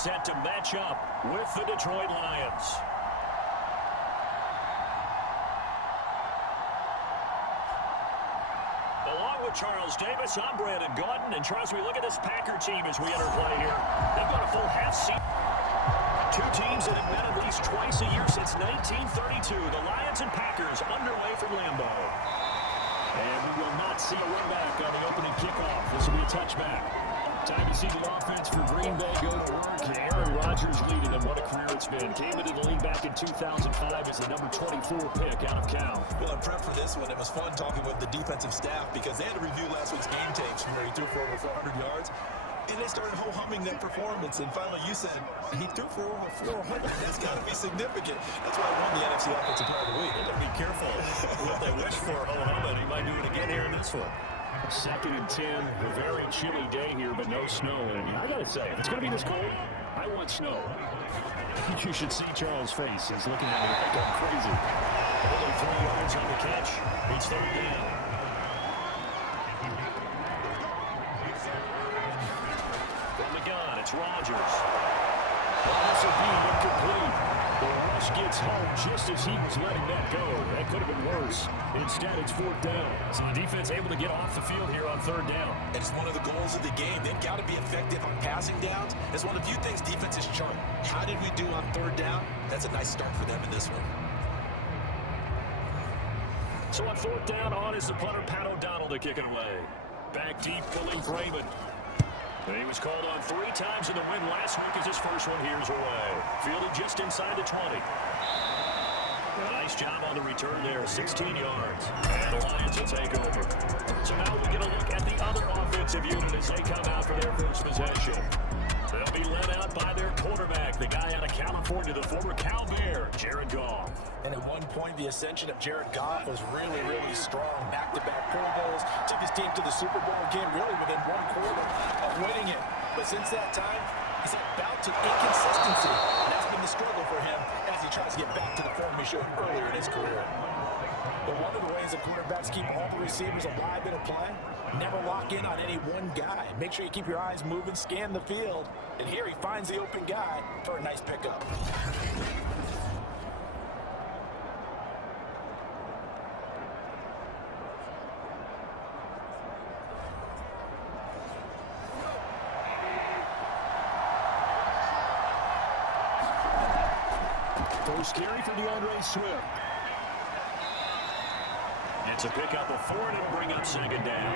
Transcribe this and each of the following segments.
set to match up with the Detroit Lions. Along with Charles Davis, I'm Brandon Gaudin. And Charles, we look at this Packer team as we enter play here. They've got a full half season. Two teams that have met at least twice a year since 1932. The Lions and Packers underway from Lambeau. And we will not see a run back on the opening kickoff. This will be a touchback. Time to see the offense for Green Bay go to work. Aaron Rodgers leading them. What a career it's been. Came into the league back in 2005 as the number 24 pick out of Cal. Well, in prep for this one, it was fun talking with the defensive staff because they had to review last week's game tapes where he threw for over 400 yards. And they started ho-humming that performance. And finally, you said he threw for over 400. That's got to be significant. That's why I won the NFC Offensive Player of the Week. They'll be careful what they wish for ho-humming. He might do it again here in this one. 2nd and 10, a very chilly day here, but no snow. And I gotta say, if it's gonna be this cold, I want snow. You should see Charles' face. He's looking at me like I'm crazy. Only 3 yards on the catch. It's 3rd down. From the gun, it's Rodgers. This will be incomplete. The rush gets home just as he was letting that go. That could have been worse. Instead, it's 4th down. So the defense able to get off the field here on 3rd down. And it's one of the goals of the game. They've got to be effective on passing downs. It's one of the few things defenses chart. How did we do on 3rd down? That's a nice start for them in this one. So on 4th down, on is the punter, Pat O'Donnell, to kick it away. Back deep, Malik Raymond. He was called on 3 times in the win last week as his first one here's away. Fielded just inside the 20. A nice job on the return there, 16 yards. And the Lions will take over. So now we get a look at the other offensive unit as they come out for their first possession. They'll be led out by their quarterback, the guy out of California, the former Cal Bear, Jared Goff. And at one point, the ascension of Jared Goff was really, really strong. Back-to-back Pro Bowls, took his team to the Super Bowl again, really within 1 quarter of winning it. But since that time, he's had bouts of inconsistency. And that's been the struggle for him as he tries to get back to the form he showed earlier in his career. But one of the ways that quarterbacks keep all the receivers alive in a play, never lock in on any one guy. Make sure you keep your eyes moving, scan the field. And here he finds the open guy for a nice pickup. First carry for DeAndre Swift. It's a pickup of 4 and it'll bring up 2nd down.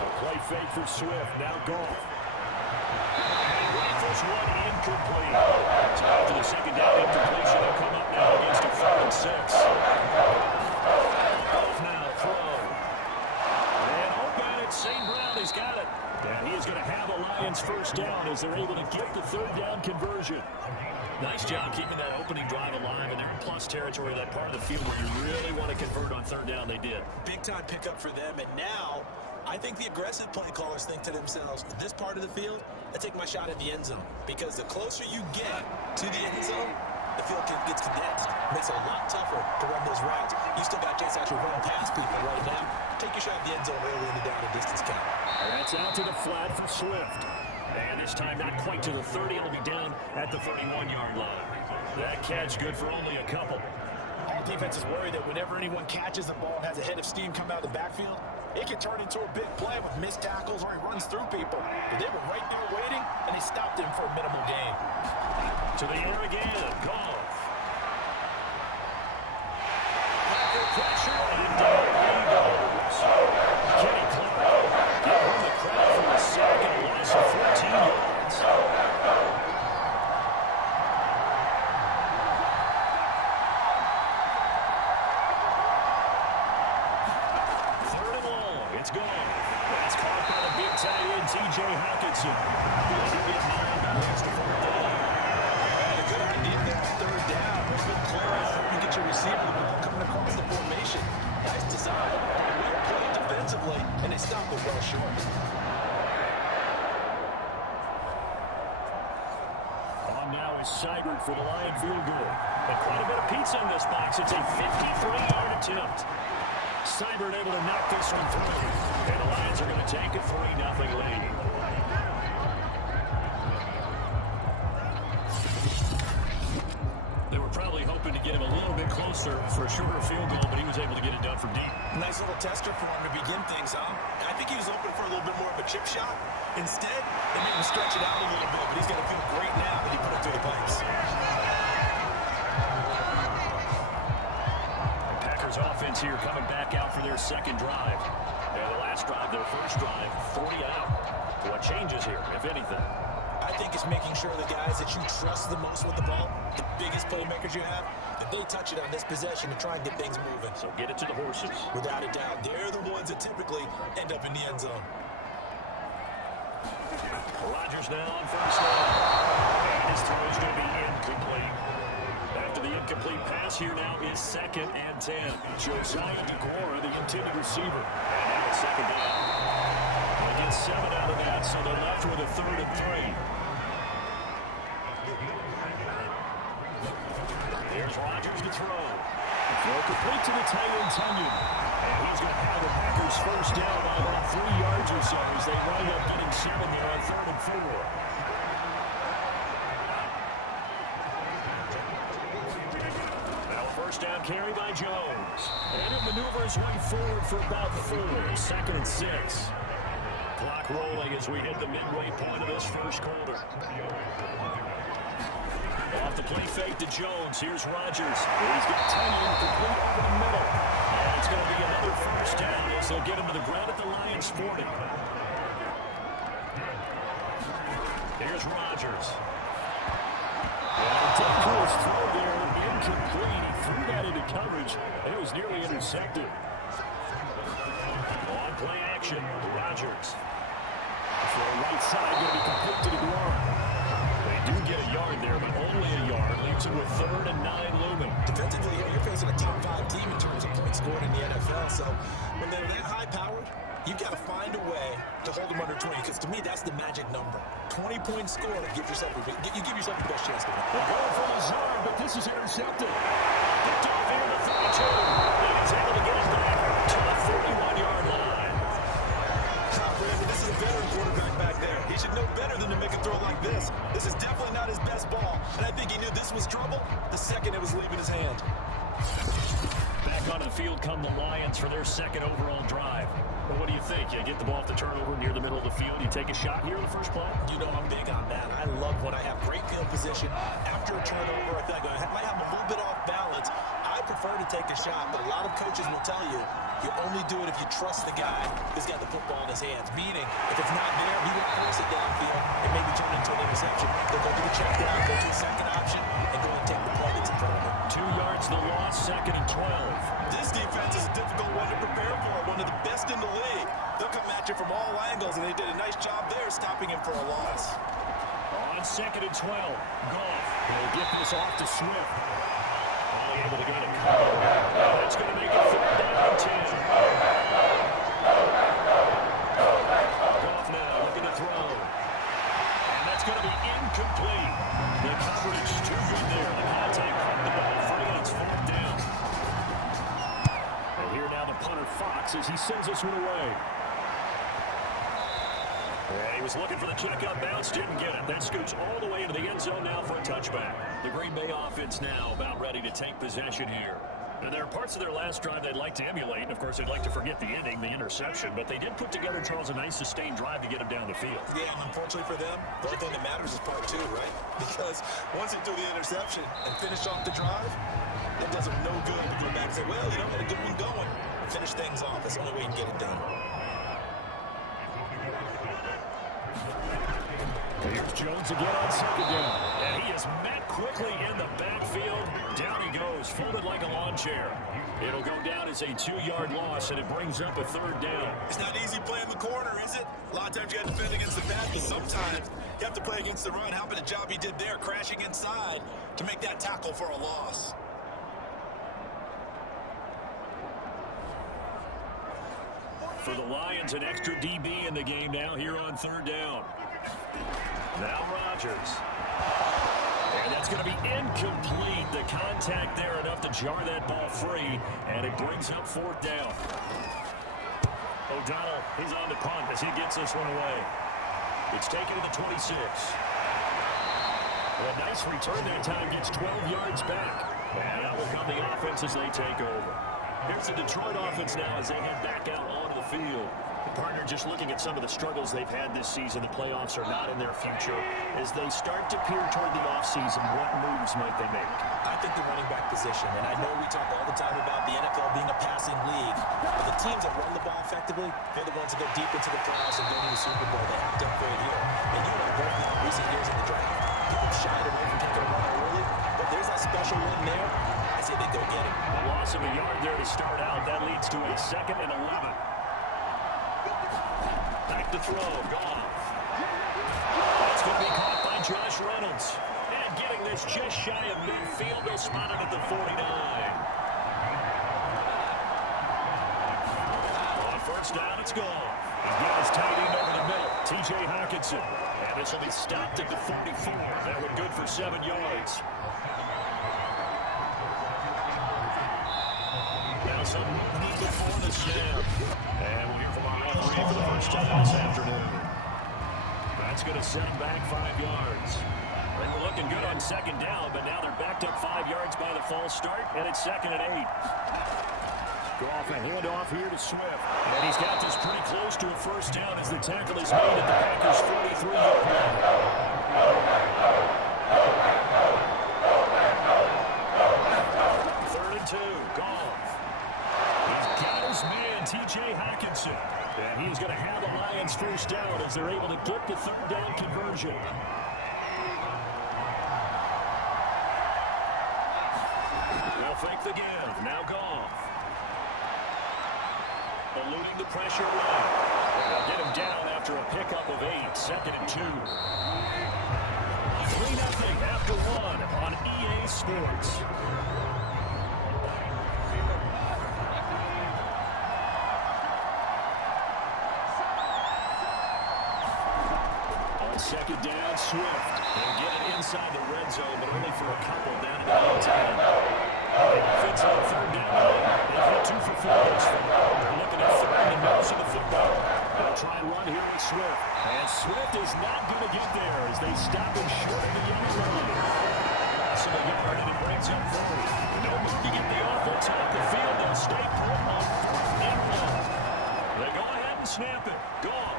A play fake for Swift. Now Goff. And rifles one incomplete. So after the 2nd down incompletion, they'll come up now against a 3rd and 6. Goff now throw. And open at St. Brown. He's got it. And he's going to have the Lions first down as they're able to get the 3rd down conversion. Nice job keeping that opening drive alive, and they're in plus territory, that part of the field where you really want to convert on 3rd down. They did. Big-time pickup for them, and now I think the aggressive play callers think to themselves, this part of the field, I take my shot at the end zone, because the closer you get to the end zone, the field gets condensed. Makes it a lot tougher to run those routes. You still got a chance to actually run past people right now. Take your shot at the end zone early in the down and distance count. That's out to the flat for Swift. And this time not quite to the 30. It'll be down at the 31-yard line. That catch good for only a couple. All defenses worry that whenever anyone catches the ball and has a head of steam come out of the backfield, it can turn into a big play with missed tackles or he runs through people. But they were right there waiting, and they stopped him for a minimal gain. To the air again, Goff. Pressure, and down he goes. Kenny Clark giving the crowd for a sack and a loss of 14 yards. 3rd and long, it's gone. That's caught by the big tight end, T.J. Hockenson. He gets near the next 4th down. And a good idea there on 3rd down. With clarity, you get your receiver coming across the formation. Nice design. Well played defensively, and they stop it well short. On now is Seibert for the Lion field goal. And quite a bit of pizza in this box. It's a 53-yard attempt. Seibert able to knock this one through. And the Lions are going to take a 3-0 lead. They were probably hoping to get him a little bit closer for a shorter field goal, but he was able to get it done from deep. Nice little tester for him to begin things, huh? I think he was hoping for a little bit more of a chip shot. Instead, they made him stretch it out a little bit, but he's going to feel great now that he put it through the pipes. The Packers offense here coming back out for their second drive. And the last drive, their first drive, 40 out. What changes here, if anything? I think it's making sure the guys that you trust the most with the ball, the biggest playmakers you have, that they touch it on this possession to try and get things moving. So get it to the horses. Without a doubt, they're the ones that typically end up in the end zone. Rodgers now on first down. And his throw is going to be incomplete. After the incomplete pass, here now is 2nd and 10. Josiah DeGuara, the intended receiver. And now it's 2nd down. They get 7 out of that, so they're left with a 3rd and 3. Here's Rodgers to throw. Throw complete to the tight end, Tunyon. And he's going to have the Packers first down by about 3 yards or so as they wind up getting 7 there on 3rd and 4. Now first down carry by Jones. And it maneuvers way forward for about 4. 2nd and 6. Clock rolling as we hit the midway point of this first quarter. Off the play fake to Jones. Here's Rodgers. He's got Tunyon complete over the middle. And it's going to be another first down as they'll get him to the ground at the Lions 40. Here's Rodgers. And a dangerous throw there, incomplete. He threw that into coverage, and it was nearly intercepted. On play action, Rodgers. Throw right side, going to be complete to DeGuara. They do get a yard there, but only a yard. Leaves it with 3rd and 9 looming. Defensively, you're facing a top 5 team in terms of points scored in the NFL. So when they're that high-powered, you've got to find a way to hold them under 20. Because to me, that's the magic number. 20-point score to give yourself you give yourself the best chance to win. They're going for the zone, but this is intercepted. Picked off here to 32. And he's able to get it back to the 31-yard line. This is a veteran quarterback back there. He should know better than to make a throw like this. This is definitely not his best ball, and I think he knew this was trouble the second it was leaving his hand. Back onto the field come the Lions for their second overall drive. Well, what do you think? You get the ball off the turnover near the middle of the field. You take a shot here in the first play? You know I'm big on that. I love when I have great field position. After a turnover, I think I might have a little bit off balance. I prefer to take a shot, but a lot of coaches will tell you you only do it if you trust the guy who's got the football in his hands. Meaning, if it's not there, he won't force it downfield and maybe turn into an interception. They'll go to the check down, go to a second option, and go and take the play that's in front of him. 2 yards the loss, 2nd and 12. This defense is a difficult one to prepare for, one of the best in the league. They'll come at you from all angles, and they did a nice job there stopping him for a loss. On 2nd and 12, Goff will get this off to Swift. Only able to go to cover. That's going to make it 3rd down and 10. Goff now looking to throw. And that's going to be incomplete. The coverage too good there. The contact caught the ball free, and it's 4th down. And here now the punter Fox as he sends this one away. Yeah, he was looking for the checkout bounce, didn't get it. That scoots all the way into the end zone now for a touchback. The Green Bay offense now about ready to take possession here. And there are parts of their last drive they'd like to emulate, and of course they'd like to forget the ending, the interception, but they did put together, Charles, a nice sustained drive to get him down the field. Yeah, and unfortunately for them, the only thing that matters is part 2, right? Because once they do the interception and finish off the drive, it does them no good to go back and say, well, you know, got a good one going. Finish things off. That's the only way you can get it done. Here's Jones again on 2nd down. And he is met quickly in the backfield. Down he goes, folded like a lawn chair. It'll go down as a 2-yard loss, and it brings up a 3rd down. It's not easy playing the corner, is it? A lot of times you got to defend against the pass, but sometimes you have to play against the run. How about the job he did there, crashing inside to make that tackle for a loss? For the Lions, an extra DB in the game now here on 3rd down. Now Rodgers. And And that's going to be incomplete. The contact there enough to jar that ball free, and it brings up fourth down. O'Donnell, he's on the punt as he gets this one away. It's taken to the 26. A nice return that time, gets 12 yards back. And out will come the offense as they take over. Here's the Detroit offense now as they head back out onto the field. The partner just looking at some of the struggles they've had this season. The playoffs are not in their future. As they start to peer toward the offseason, what moves might they make? I think the running back position, and I know we talk all the time about the NFL being a passing league, but the teams that run the ball effectively, they're the ones that go deep into the playoffs and go to the Super Bowl. They have to upgrade here. And you know, both in recent years in the draft, people shied away from taking a run early, but there's that special one there. I say they go get it. A loss of a yard there to start out. That leads to a 2nd and 11. Back to throw. Goff. That's going to be caught by Josh Reynolds. And getting this just shy of midfield. They'll spot it at the 49. On first down, it's Goff. He's got his tight end over the middle. T.J. Hockenson. And this will be stopped at the 44. That would good for 7 yards. Now some movement before the snap. And we'll hear from our referee for the first time this afternoon. That's going to set him back 5 yards. They were looking good on 2nd down, but now they're backed up 5 yards by the false start, and it's 2nd and 8. Goff, a handoff here to Swift. And he's got this pretty close to a first down as the tackle is made at the Packers' 43-yard line. 3rd and 2, Goff. He's got his man, T.J. Hockenson. And he's going to have the Lions first down as they're able to get the 3rd down conversion. They'll fake the give. Now Goff. Eluding the pressure away. They'll get him down after a pickup of 8. 2nd and 2. 3-0 after 1 on EA Sports. On 2nd down, Swift. They'll get it inside the red zone, but only for a couple down at the 10. Fits on 3rd down. They've had 2 for 4 thus far. They're looking at throwing the nose of the football. They'll try and run here with Swift. And Swift is not going to get there as they stop him short of the end line. So the yard, and it brings up 40. No move to get the offense off the field. They'll stay put on 4th and 1. They go ahead and snap it. Goff.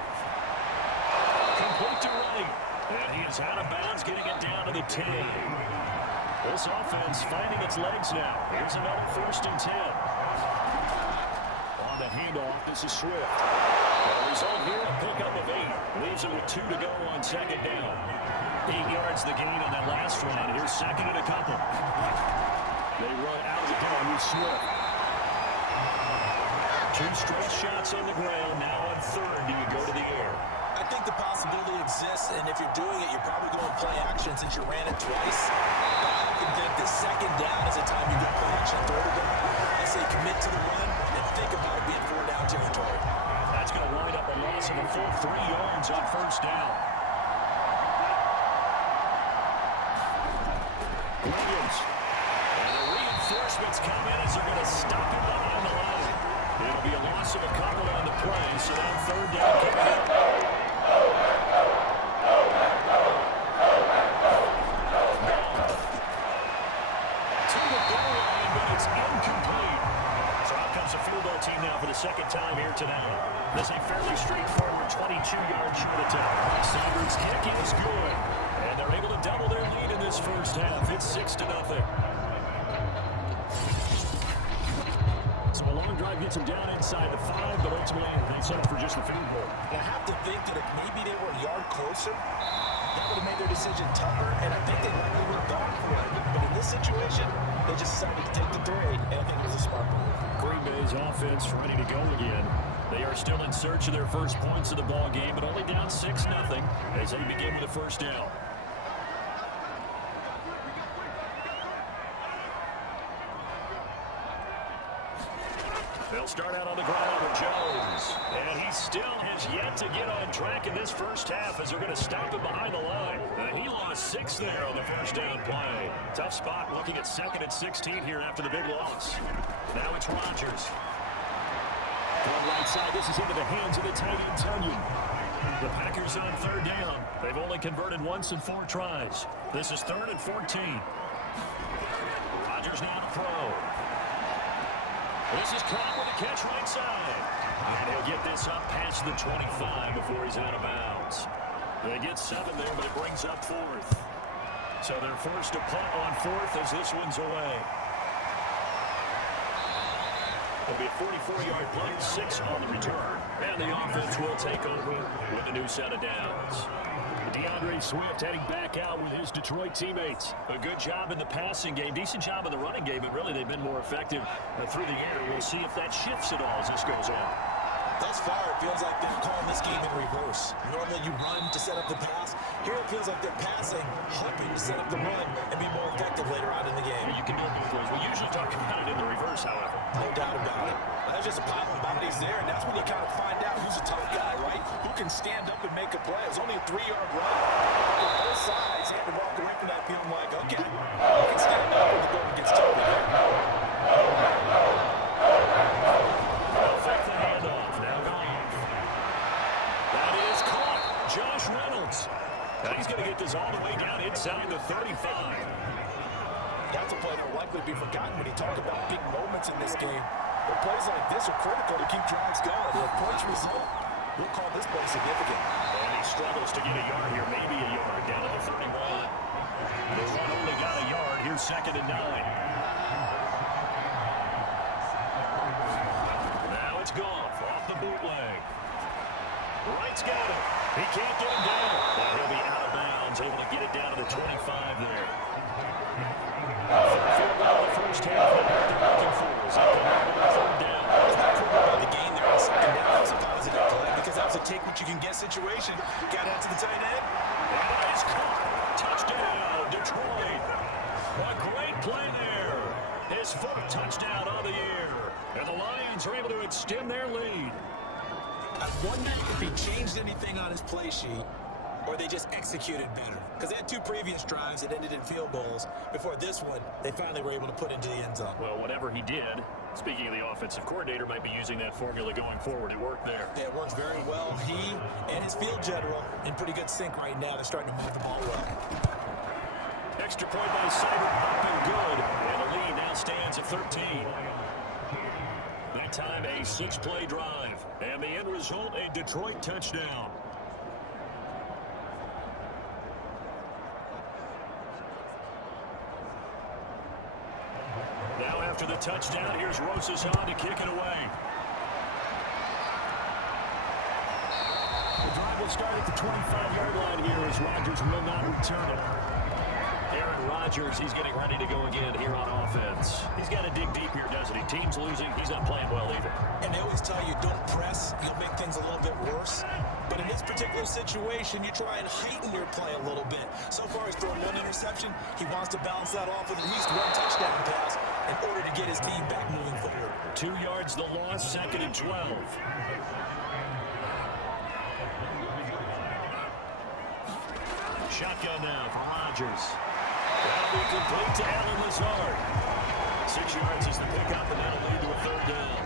Complete to right. And he is out of bounds, getting it down to the 10. This offense finding its legs now. Here's another 1st and 10. On the handoff, this is Swift. The result here, a pickup of 8. Leaves it with 2 to go on 2nd down. 8 yards the gain on that last run. Here's 2nd and a couple. They run out again with Swift. 2 straight shots on the ground. Now on 3rd, do you go to the air? I think the possibility exists, and if you're doing it, you're probably going to play action since you ran it twice. But I often think the 2nd down is a time you go play action. 3rd down, I say commit to the run and think about it being 4 down territory. That's going to wind up a loss of a full 3 yards on 1st down. Williams. And the reinforcements come in as they're going to stop him behind the line. It'll be a loss of a couple on the play, so now 3rd down coming up. Team now for the 2nd time here tonight. This is a fairly straightforward 22-yard shoot attempt. Sanders' kick is good. And they're able to double their lead in this first half. It's 6-0. So a long drive gets them down inside the 5, but ultimately they settle for just the field goal. I have to think that if maybe they were a yard closer, that would have made their decision tougher, and I think they likely would have gone for it. But in this situation, they just decided to take the 3, and I think it was a smart move. Green Bay's offense ready to go again. They are still in search of their first points of the ball game, but only down 6-0 as they begin with a 1st down. They'll They'll start out on the ground with Jones. And he still has yet to get on track in this first half as they're going to stop him behind the line. He lost 6 there on the first down play. Tough spot looking at 2nd and 16 here after the big loss. Now it's Rodgers. From right side, this is into the hands of the tight end, Tonyan. The Packers on 3rd down. They've only converted once in 4 tries. This is 3rd and 14. Rodgers now to throw. This is caught with a catch right side. And he'll get this up past the 25 before he's out of bounds. They get 7 there, but it brings up 4th. So they're forced to punt on 4th as this one's away. It'll be a 44-yard play, 6 on the return. And the offense will take over with a new set of downs. DeAndre Swift heading back out with his Detroit teammates. A good job in the passing game, decent job in the running game, but really they've been more effective through the air. We'll see if that shifts at all as this goes on. Thus far, it feels like they're calling this game in reverse. Normally you run to set up the pass. Here it feels like they're passing, hoping to set up the run and be more effective later on in the game. You can do it both ways. We usually talk about it in the reverse, however. No doubt about it. There's just a pile of bodies there, and that's when you kind of find out who's a tough guy, right? Who can stand up and make a play. It's only a 3-yard run. On both sides, you had to walk away from that feeling like, okay, you can stand up when the going gets tough. Josh Reynolds. Now he's going to get this all the way down inside the 35. That's a play that will likely be forgotten when you talk about big moments in this game. But plays like this are critical to keep drives going. The points result, we'll call this play significant. And he struggles to get a yard here, maybe a yard, down to the 31. This one only got a yard. Here's 2nd and 9. Now it's Goff off the bootleg. Wright's got it. He can't get him down. Now he'll be out of bounds, able to get it down to the 25 there. The first half, what they're looking for is up on 3rd down. The game there on 2nd down was a positive play because that was a take what you can get situation. Got out to the tight end. And it is caught. Touchdown, Detroit. A great play there. His 4th touchdown on the year. And the Lions are able to extend their lead. I wonder if he changed anything on his play sheet or they just executed better. Because they had 2 previous drives that ended in field goals. Before this one, they finally were able to put into the end zone. Well, whatever he did, speaking of the offensive coordinator, might be using that formula going forward. It worked there. Yeah, it works very well. He and his field general in pretty good sync right now. They're starting to move the ball well. Extra point by Cyber, popping good. And the lead now stands at 13. That time a 6-play drive. And the end result, a Detroit touchdown. Now after the touchdown, here's Rosas on to kick it away. The drive will start at the 25-yard line here as Rodgers will not return it. Aaron Rodgers, he's getting ready to go again here on offense. He's got to dig deep here, doesn't he? Team's losing. He's not playing well either. And they always tell you, don't press. You'll make things a little bit worse. But in this particular situation, you try and heighten your play a little bit. So far, he's thrown 1 interception. He wants to balance that off with at least 1 touchdown pass in order to get his team back moving forward. 2 yards the loss, 2nd and 12. Shotgun now for Rodgers. That'll be complete to Allen Lazard. 6 yards is the pickup, and that'll lead to a 3rd down.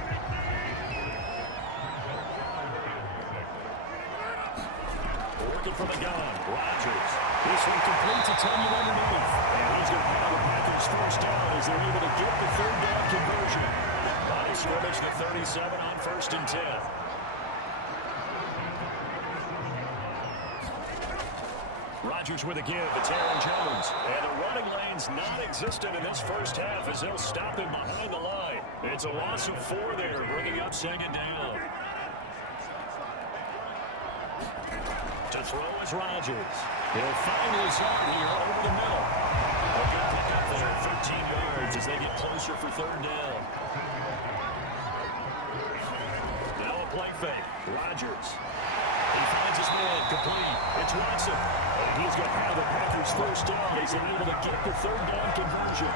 Working from the gun, Rodgers. This one complete to Tonyan underneath. And he's going to have the Packers first down as they're able to get the 3rd down conversion. Body scrimmage, the 37 on 1st and 10. Rodgers with a give. It's Aaron Jones. And the running lane's non-existent in this first half as they'll stop him behind the line. It's a loss of 4 there, bringing up 2nd down. To throw is Rodgers. He'll find Lazard here over the middle. A good pickup there, 13 yards as they get closer for 3rd down. Now a play fake. Rodgers. He finds his man, complete. It's Watson. And he's going to have the Packers first down as they're able to get the 3rd down conversion.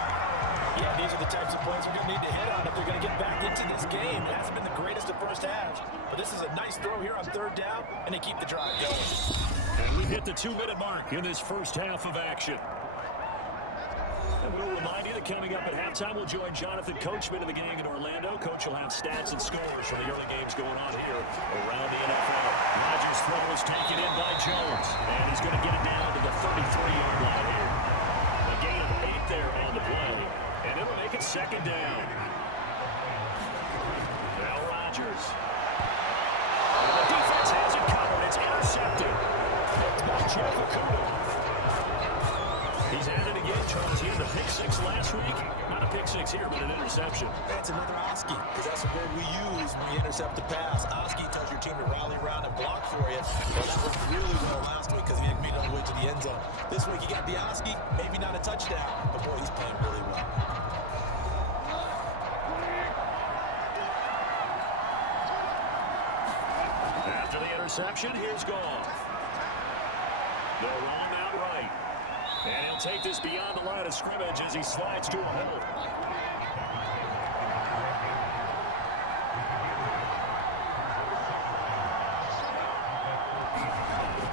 Yeah, these are the types of points we're going to need to hit on if they're going to get back into this game. It hasn't been the greatest of first halves, but this is a nice throw here on third down, and they keep the drive going. And we hit the 2-minute mark in this first half of action. And we'll remind you that coming up at halftime, we'll join Jonathan Coachman in the game in Orlando. Coach will have stats and scores from the early games going on here around the NFL. Rodgers' throw is taken in by Jones, and he's going to get it down to the 33-yard line here. A gain of 8 there on the play, and it'll make it second down. Now Rodgers. And the defense has it covered. It's intercepted. By Jeff Okudah. He's at it again, Charles. He had the pick six last week. Not a pick six here, but an interception. That's another Oski, because that's the word we use when we intercept the pass. Oski tells your team to rally around and block for you. Well, that worked really well last week because he didn't beat it all the way to the end zone. This week he got the Oski, maybe not a touchdown, but boy, he's playing really well. After the interception, here's Goff. The wrong out right. And he'll take this beyond the line of scrimmage as he slides to a hole.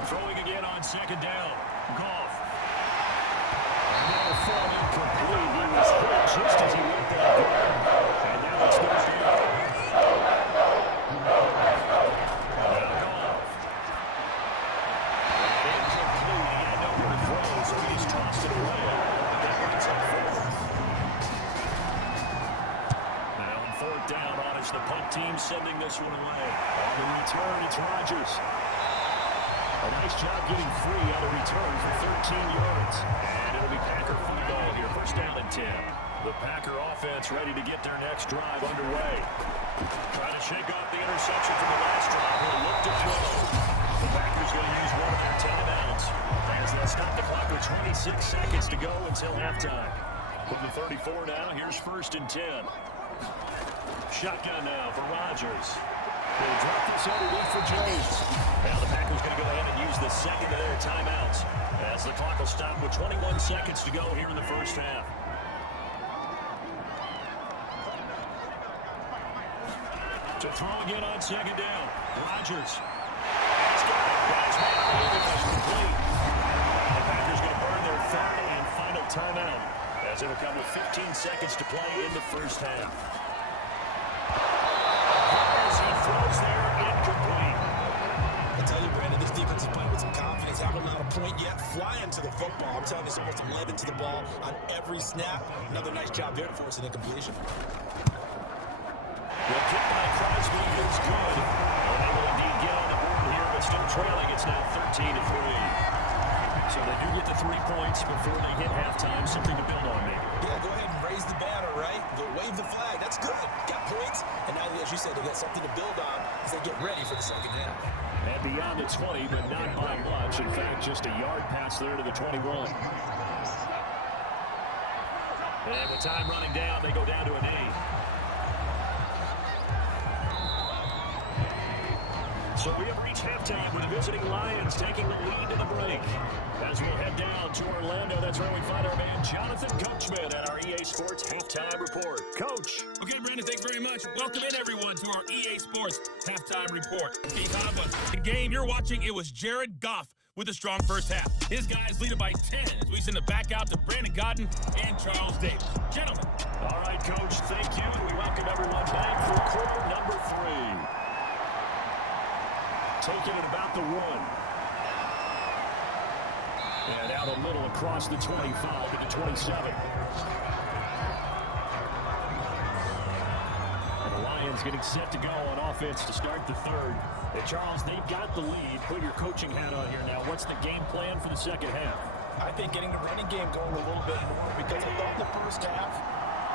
Throwing again on second down. Goff. Now fall incomplete. He was hit just as he went that ground. And now it's third down. The punt team sending this one away. On the return, it's Rodgers. A nice job getting free on the return for 13 yards. And it'll be Packer football here. First down and 10. The Packer offense ready to get their next drive underway. Trying to shake off the interception from the last drive. Will look to throw. The Packers going to use one of their timeouts as they stop the clock with 26 seconds to go until halftime. From the 34 now, here's first and 10. Shotgun now for Rodgers. They drop this underneath for Jones. Now the Packers going to go ahead and use the second of their timeouts as the clock will stop with 21 seconds to go here in the first half. To throw again on second down. Rodgers. He's got it. Guys, man, it was complete. The Packers going to burn their third and final timeout as it will come with 15 seconds to play in the first half. Throws there, incomplete. I tell you, Brandon, this defense is playing with some confidence. Haven't allowed a point yet. Flying to the football. I'm telling you, it's almost 11 to the ball on every snap. Another nice job there to force an incompletion. The kick by Crosby is good. Well, they will indeed get on the board here, but still trailing. It's now 13-3. So they do get the 3 points before they hit halftime. Something to build on, maybe. Yeah, go ahead and raise the banner, right? Go wave the flag. That's good. Got points. And now, as you said, they got something to build on as they get ready for the second half. And beyond the 20, but not by much. In fact, just a yard pass there to the 21. And with time running down, they go down to an 8. So we have reached halftime with the visiting Lions taking the lead to the break. As we'll head down to Orlando, that's where we find our man Jonathan Coachman at our EA Sports Halftime Report. Coach. Okay, Brandon, thanks very much. Welcome in, everyone, to our EA Sports Halftime Report. The game you're watching, it was Jared Goff with a strong first half. His guys lead it by 10 as we send it back out to Brandon Godden and Charles Davis. Gentlemen. All right, Coach, thank you. And we welcome everyone back for quarter number 3. Taking it about the 1. And out a little across the 25 to the 27. And the Lions getting set to go on offense to start the third. Hey, Charles, they've got the lead. Put your coaching hat on here now. What's the game plan for the second half? I think getting the running game going a little bit more because I thought the first half,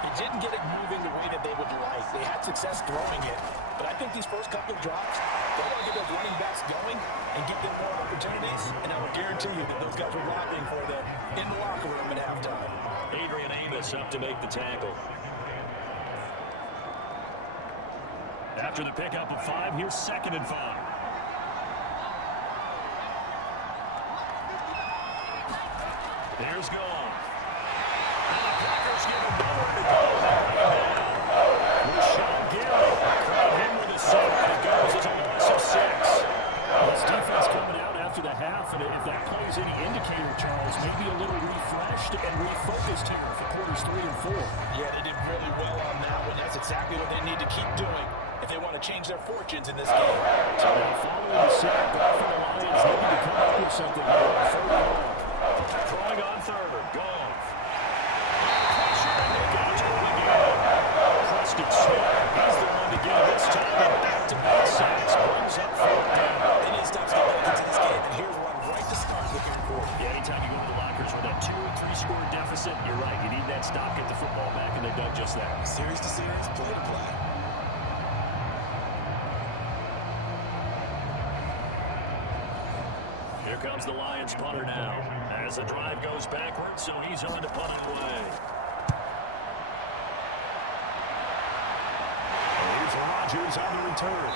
he didn't get it moving the way that they would like. They had success throwing it. But I think these first couple of drops, they want to get those running backs going and give them more opportunities. And I would guarantee you that those guys were laughing for them in the locker room at halftime. Adrian Amos up to make the tackle. After the pickup of 5, here's 2nd and 5. Here's Goff. And the Packers Bears give him nowhere to go. Rashawn Gary, crowd him with a sack, and it goes as a loss of 6. This defense coming out after the half, and if that play is any indicator, Charles, maybe a little refreshed and refocused here for quarters 3 and 4. Yeah, they did really well on that one. That's exactly what they need to keep doing if they want to change their fortunes in this game. So now following the sack, Goff and the Lions looking to come up with something here on 3rd and long. Throwing on 3rd, Goff. Pressure, and they got to it again. Preston Smith, he's the one to get it this time, and back-to-back sacks brings up 4th down. They need to stop getting back into this game, and here's one right to start with your quarter. Yeah, anytime you go to the lockers with that 2- or 3-score deficit, you're right. You need that stop, get the football back, and they've done just that. Series to series, play to play. Here comes the Lions punter now. As the drive goes backwards, so he's on to punt it away. And here's Rodgers on the return.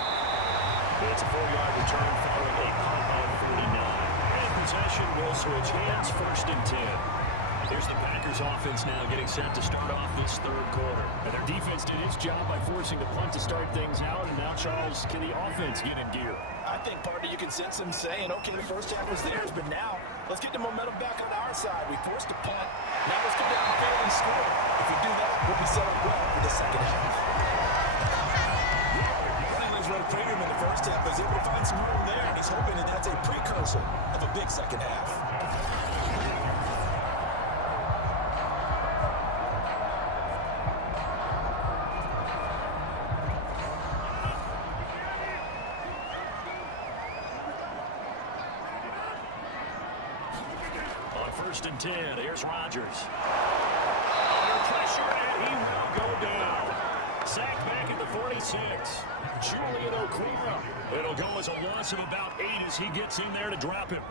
It's a 4-yard return following a punt on 49. And possession will switch hands, 1st and 10. Here's the Packers offense now getting set to start off this 3rd quarter. And their defense did its job by forcing the punt to start things out. And now, Charles, can the offense get in gear? I think, partner, you can sense them saying, okay, the first half was theirs, but now let's get the momentum back on our side. We forced a punt. Now let's go down the field and score. If we do that, we'll be set up well for the second half. Red Prater in the first half was able to find some room there, and he's hoping that that's a precursor of a big second half. On 1st and 10, here's Rodgers. Under pressure, and he will go down. Sacked back at the 46. Julian Okwara. It'll go as a loss of about 8 as he gets in there to drop him.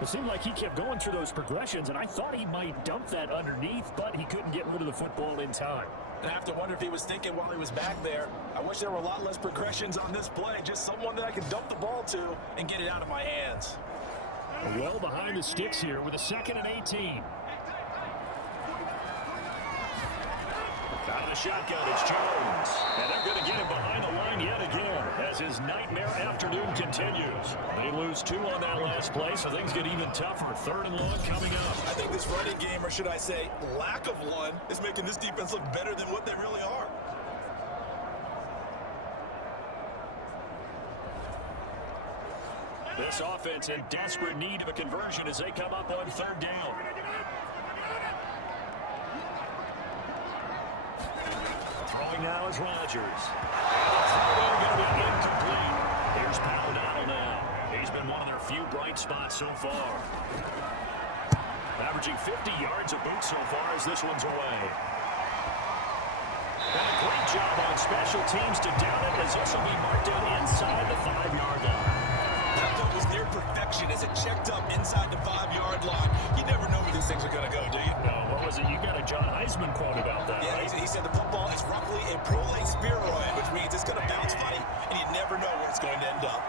It seemed like he kept going through those progressions, and I thought he might dump that underneath, but he couldn't get rid of the football in time. And I have to wonder if he was thinking while he was back there, I wish there were a lot less progressions on this play, just someone that I could dump the ball to and get it out of my hands. Well behind the sticks here with a 2nd and 18. Out of the shotgun, it's Jones. And they're going to get him behind the line yet again as his nightmare afternoon continues. They lose 2 on that last play, so things get even tougher. 3rd and long coming up. I think this running game, or should I say lack of one, is making this defense look better than what they really are. This offense in desperate need of a conversion as they come up on 3rd down. Throwing now is Rodgers. And the throw going to be incomplete. Here's Paladano now. He's been one of their few bright spots so far. Averaging 50 yards a boot so far as this one's away. And a great job on special teams to down it as this will be marked out inside the 5-yard line. That play was near perfection as it checked up inside the 5-yard line. You never know where these things are going to go, do you? No, what was it? You got a John Heisman quote about that, Yeah, right? he said the football is roughly a prolate spheroid, which means it's going to bounce funny, and you never know where it's going to end up.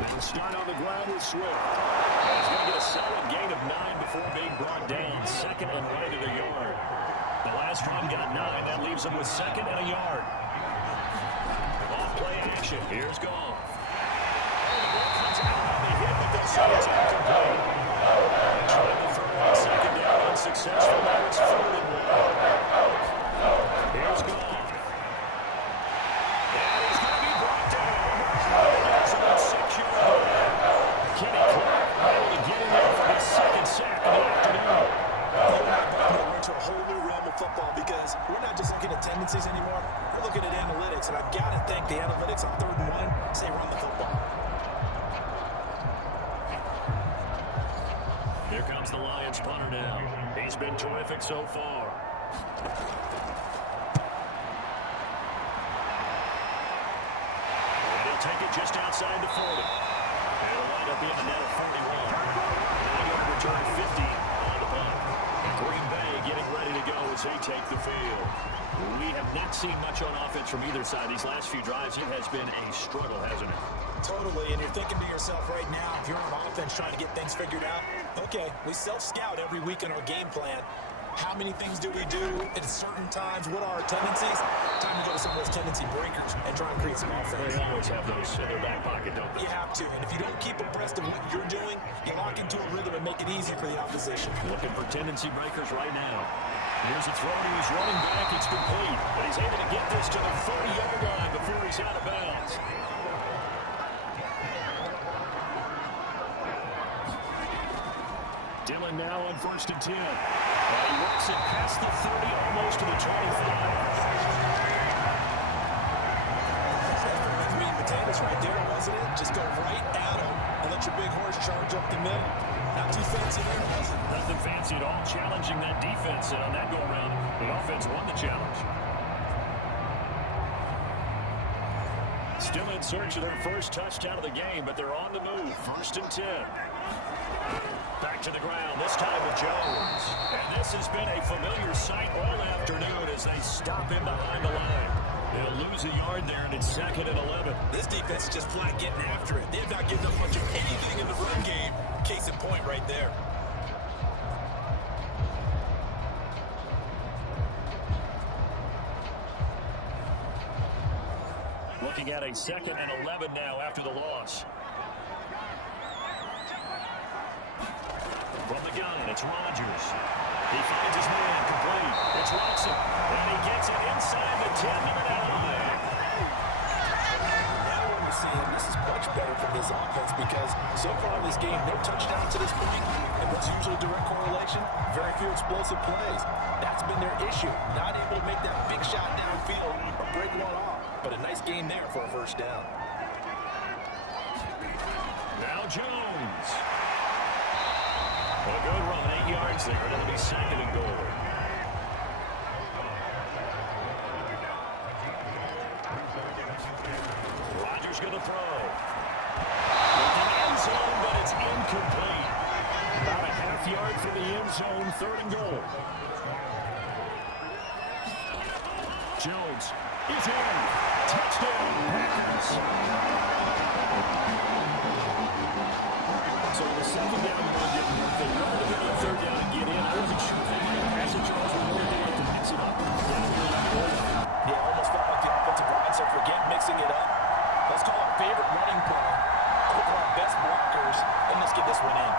They'll start on the ground with Swift. He's going to get a solid gain of 9 before being brought down. 2nd and right at a yard. The last run got 9. That leaves him with 2nd and a yard. Off-play action. Here's Goff. The ball comes out on the hit, but they'll say it's incomplete. Trying to throw on 2nd down unsuccessful. Now it's 3rd and 1. Here's Goff. And he's going to be brought down. There's an 6-yard line. Kenny Clark able to get in there for his 2nd sack of the afternoon. We're into a whole new realm of football because we're not just looking at tendencies anymore. We're looking at analytics, and I've got to think the analytics on 3rd and 1 say run the football. Here comes the Lions punter now. He's been terrific so far. And he'll take it just outside the 40. And it'll wind up being a net of 41. 9-yard return, 50 on the punt. Green Bay getting ready to go as they take the field. We have not seen much on offense from either side. These last few drives, it has been a struggle, hasn't it? Totally, and you're thinking to yourself right now, if you're on offense trying to get things figured out, okay, we self-scout every week in our game plan. How many things do we do at certain times? What are our tendencies? Time to go to some of those tendency breakers and try and create some offense. They always have those in their back pocket, don't they? You have to, and if you don't keep abreast of what you're doing, you lock into a rhythm and make it easy for the opposition. Looking for tendency breakers right now. Here's a throw to his running back. It's complete. But he's able to get this to the 30-yard line before he's out of bounds. Dillon now on 1st and 10. He works it past the 30, almost to the 25. That's meat and potatoes right there, wasn't it? Just go right at him and let your big horse charge up the middle. Not too fancy there, was it? Nothing fancy at all, challenging that defense. And on that go-around, the offense won the challenge. Still in search of their first touchdown of the game, but they're on the move. 1st and 10. Back to the ground, this time with Jones. And this has been a familiar sight all afternoon as they stop him behind the line. They'll lose a yard there, and it's 2nd and 11. This defense is just flat getting after it. They've not given up much of anything in the run game. Case in point right there. Looking at a 2nd and 11 now after the loss. From the gun, it's Rodgers. He finds his man, complete. It's Watson, and he gets it inside the 10-yard line. Now when we see him, this is much better for this offense because so far in this game, no touchdown to this point. And what's usually a direct correlation? Very few explosive plays. That's been their issue. Not able to make that big shot downfield or break one off. But a nice game there for a 1st down. Now Jones. A good run, 8 yards there. It'll be 2nd and goal. Rodgers going to throw. Looking end zone, but it's incomplete. About a half yard from the end zone, 3rd and goal. Jones is in. Touchdown, Packers. So the 2nd down run didn't work. They wanted to get on 3rd down and get in. I wasn't sure if they might pass it, Charles, but they like to mix it up. Yeah, almost felt like the offensive line said, forget mixing it up. Let's call our favorite running play. Look for our best blockers, and let's get this one in.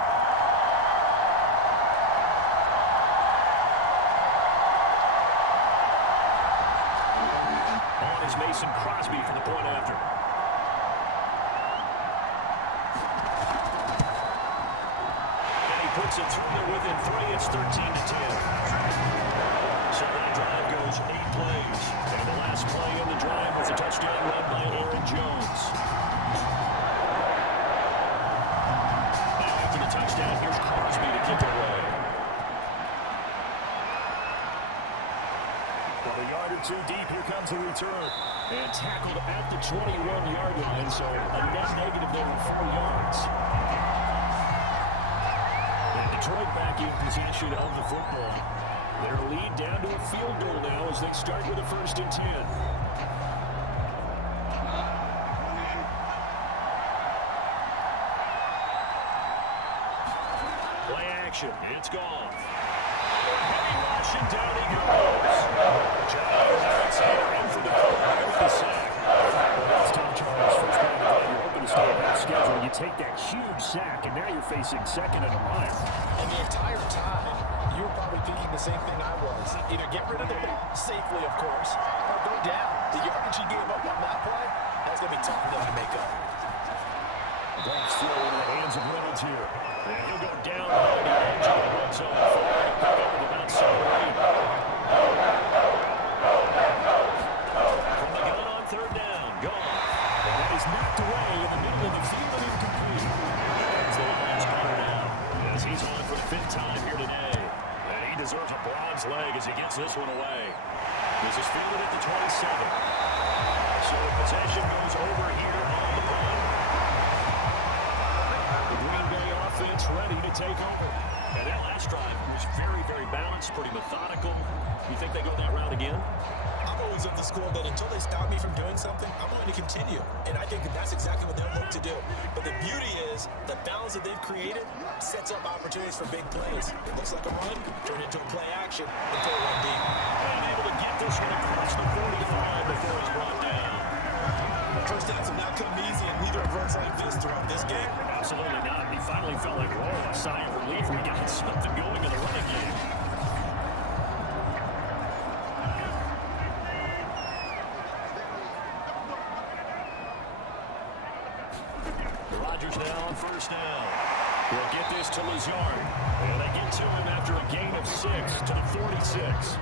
On is Mason Crosby for the point after. And he puts it through there within 3. It's 13-10. So that drive goes 8 plays. And the last play in the drive was a touchdown run by Aaron Jones. Now after the touchdown, here's Crosby to kick it away. Well, a yard or two deep, here comes the return. And tackled at the 21-yard line, so a net negative there of 4 yards. And Detroit back in possession of the football. Their lead down to a field goal now as they start with a 1st and 10. Play action. It's gone. Heavy rush and down he goes. Giants in for the sack. It's Tom Charles. First down, you're hoping to stay ahead of schedule. You take that huge sack, and now you're facing 2nd and a mile. And the entire time, you were probably thinking the same thing I was. Either get rid of the ball, safely, of course, or go down. The yardage he gave up on that play, that's going to be tough enough to make up. That's throw in the hands of Reynolds here. And he'll go down on the edge of the red zone. Pick up with about 7 or 8. From the gun on 3rd down. Gone. And that is knocked away in the middle of the field and incomplete. There's the Lions corner now, as he's on for the 5th time here today. And he deserves a bronze leg as he gets this one away. This is fielded at the 27. So possession goes over here on the run. The Green Bay offense ready to take over. And that last drive was very, very balanced, pretty methodical. You think they go that route again? I'm always of the school that until they stop me from doing something, I'm going to continue. And I think that's exactly what they'll look to do. But the beauty is the balance that they've created sets up opportunities for big plays. It looks like a run, turned into a play action. They go one deep. And able to get this one across the 45 before he's brought down. First downs have not come easy, and neither have runs like this throughout this game. Absolutely not. He finally felt like, whoa, a sigh of relief. We got something going in the running game. Rodgers now on first down. We'll get this to Lazard. And they get to him after a gain of 6 to the 46.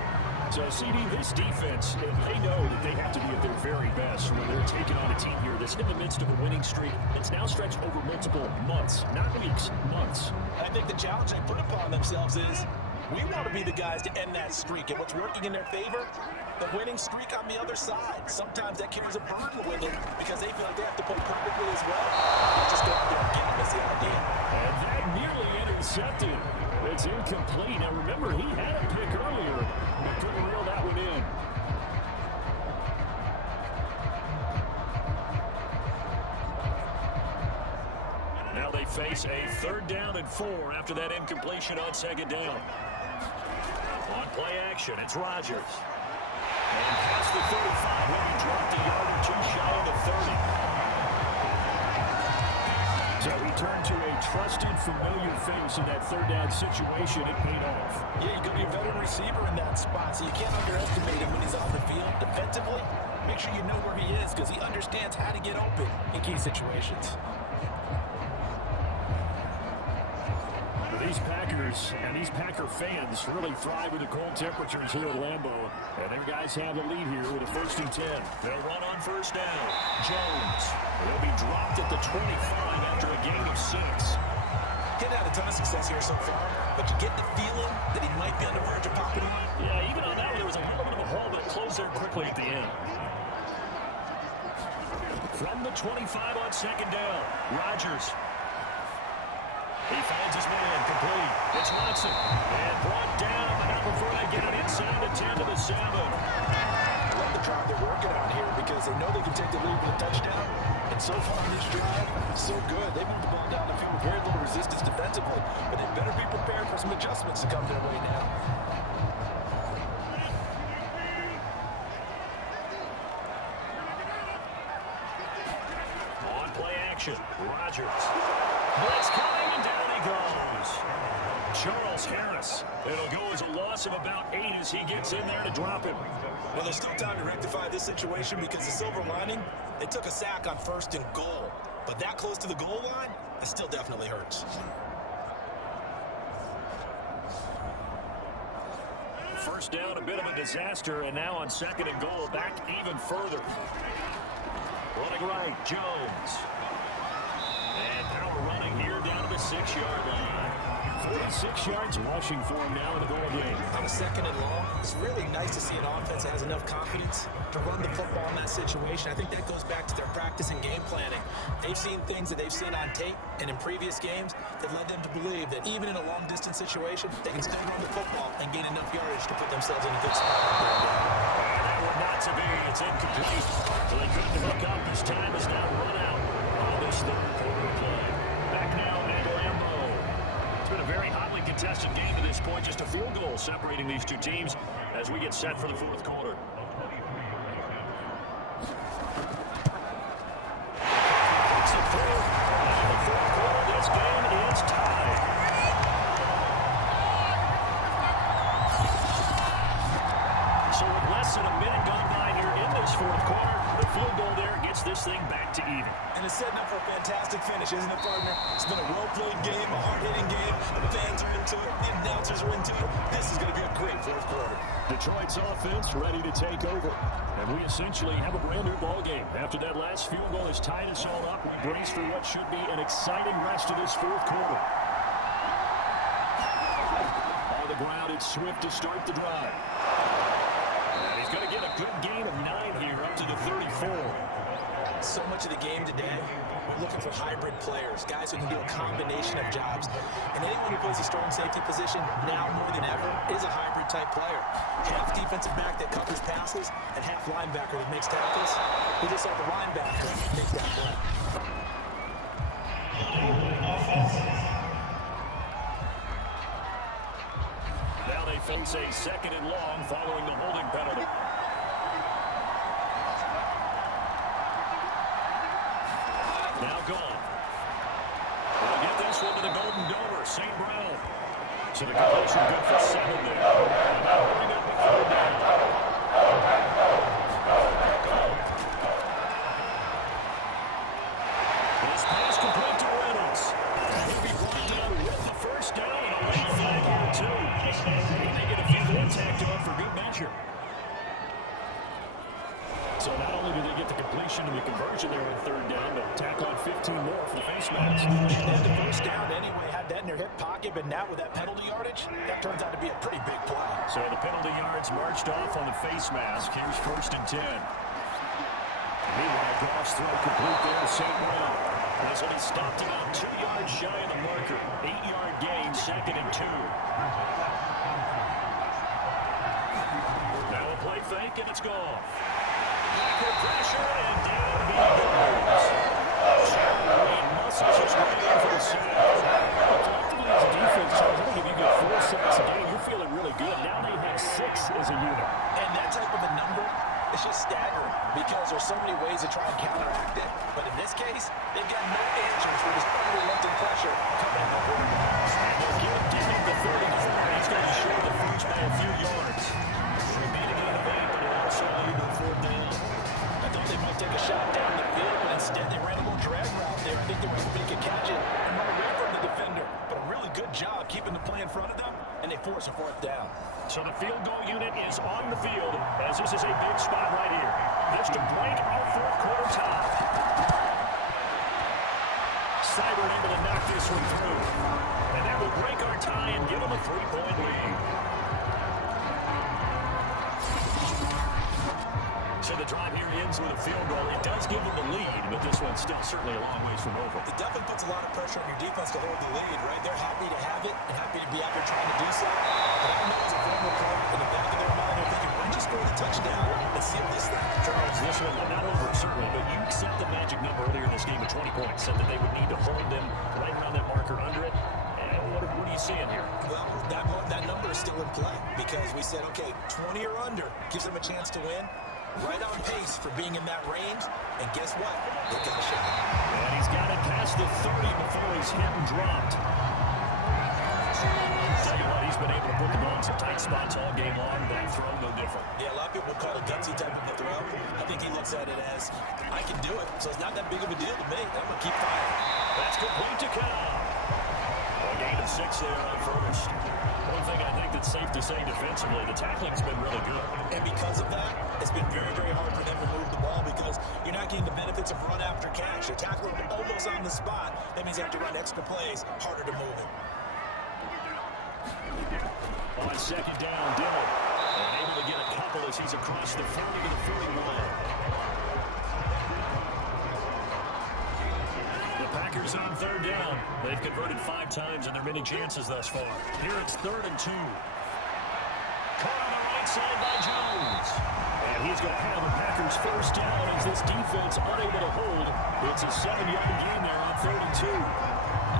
So, CD, this defense, they know that they have to be at their very best when they're taking on a team here that's in the midst of a winning streak that's now stretched over multiple months, not weeks, months. I think the challenge they put upon themselves is we want to be the guys to end that streak. And what's working in their favor? The winning streak on the other side. Sometimes that carries a burden with it because they feel like they have to play perfectly as well. Just go out there and get them is the idea. And that nearly intercepted. It's incomplete. Now, remember, he had a pick earlier, but couldn't reel that one in. Now they face a 3rd down and 4 after that incompletion on 2nd down. On play action, it's Rodgers. And past the 35, when he dropped a yard or 2 shy of the 30. So he turned to a trusted, familiar face in that 3rd down situation. It paid off. Yeah, you're going to be a veteran receiver in that spot, so you can't underestimate him when he's on the field. Defensively, make sure you know where he is because he understands how to get open in key situations. These Packers and these Packer fans really thrive with the cold temperatures here at Lambeau. And their guys have the lead here with a 1st and 10. They'll run on 1st down. Jones. He'll be dropped at the 25 after a gain of 6. He's had a ton of success here so far, but you get the feeling that he might be on the verge of popping one. Yeah, even on that one, there was a little bit of a hole, but it closed there quickly at the end. From the 25 on 2nd down, Rodgers. He finds his man, complete. It's Watson. And brought down, but not before they get it inside the 10 to the 7. I love the drive they're working on here because they know they can take the lead with a touchdown. And so far in this drive, so good. They moved the ball down the field with very little resistance defensively, but they better be prepared for some adjustments to come their way now. On play action, Rodgers. Blitz coming, and down he goes. Charles Harris. It'll go as a loss of about 8 as he gets in there to drop him. Well, there's still time to rectify this situation because the silver lining, they took a sack on 1st and goal. But that close to the goal line, it still definitely hurts. 1st down, a bit of a disaster, and now on 2nd and goal, back even further. Running right, Jones. And power running here down to the 6-yard line. 46 yards rushing for him now in the ball game. On a 2nd and long, it's really nice to see an offense that has enough confidence to run the football in that situation. I think that goes back to their practice and game planning. They've seen things that they've seen on tape and in previous games that led them to believe that even in a long-distance situation, they can still run the football and gain enough yardage to put themselves in a good spot. And that one not to be. It's incomplete. So they couldn't hook up. His time is now run out on this 3rd quarter play. Back now at Lambeau. It's been a very hotly contested game to this point. Just a field goal separating these two teams as we get set for the 4th quarter. It's a throw. And the 4th quarter, this game is tied. So with less than a minute gone by here in this 4th quarter, the field goal there gets this thing back to even. And it's setting up for a fantastic finish, isn't it, partner? It's been a well-played game, a hard-hitting game. The fans are into it. The announcers are into it. This is going to be a great 4th quarter. Detroit's offense ready to take over. And we essentially have a brand new ball game. After that last field goal has tied us all up, we brace for what should be an exciting rest of this 4th quarter. On the ground, it's Swift to start the drive. And he's going to get a good gain of 9 here up to the 34. So much of the game today, we're looking for hybrid players, guys who can do a combination of jobs. And anyone who plays a strong safety position now more than ever is a hybrid type player. Half defensive back that covers passes and half linebacker that makes tackles. We just have a linebacker make that play. Now they face a 2nd and long following the holding penalty. Now gone. They'll get this one to the Golden Domer, St. Brown. So the completion good for 7 there. Now bring up the 3rd down. This pass complete to Reynolds. He'll be brought down with the 1st down and a late flag here too. And they get a few more tacked on for good measure. So not only do they get the completion and the conversion there on 3rd down, but tack on 15 more for the face mask. And the 1st down anyway, had that in their hip pocket, but now with that penalty yardage, that turns out to be a pretty big play. So the penalty yards marched off on the face mask. Here's 1st and 10. Meanwhile, Goff's throw complete there to St. Brown. This one is stopped about 2 yards shy of the marker. 8-yard gain, 2nd and 2. Now a play fake, and it's gone. Backward pressure, and down he goes. Charlie muscles his way in for the sack. Collectively as a defense, Charles, I think if you get 4 sacks a game, you're feeling really good. Now they have 6 as a unit. And that type of a number, it's just staggering because there's so many ways to try and counteract it. But in this case, they've got no answers for this unrelenting pressure coming at the quarterback. They'll give it down to 34. He's going to short the first by a few yards. They made a gain of 8, but it also lead to 4th down. I thought they might take a shot down the field, but instead they ran a little drag route there. I think they were hoping they could catch it and run away from the defender. But a really good job keeping the play in front of them, and they force a 4th down. So the field goal unit is on the field, as this is a big spot right here. This to break our 4th quarter tie. Seibert able to knock this one through. And that will break our tie and give them a 3-point lead. So the drive here ends with a field goal. It does give them the lead, but this one's still certainly a long ways from over. It definitely puts a lot of pressure on your defense to hold the lead, right? They're happy to have it and happy to be out there trying to do so. But I know as a former player, in the back of their mind, they're thinking, why don't you score the touchdown and seal this thing? Charles, this one, not over certainly, but you set the magic number earlier in this game of 20 points, said that they would need to hold them right around that marker under it. And what are you seeing here? Well, that number is still in play because we said, okay, 20 or under gives them a chance to win. Right on pace for being in that range. And guess what? They got a shot. And he's got it past the 30 before he's hit and dropped. Tell you what, he's been able to put the ball in some tight spots all game long. That throw, no different. Yeah, a lot of people call it gutsy type of a throw. I think he looks at it as, I can do it, so it's not that big of a deal to me. I'm going to keep firing. That's complete to Cobb. A gain of 6 there on 1st. One thing I think that's safe to say defensively, the tackling's been really good. And because of that, it's been very, very hard for them to move the ball because you're not getting the benefits of run after catch. You're tackling almost on the spot. That means you have to run extra plays, harder to move it. On 2nd down, Dillon. And able to get a couple as he's across the 40 to the 41. The Packers on 3rd down. They've converted 5 times in their many chances thus far. Here it's 3rd and 2. Caught on the right side by Jones. And he's going to have the Packers 1st down as this defense unable to hold. It's a 7-yard gain there on 32.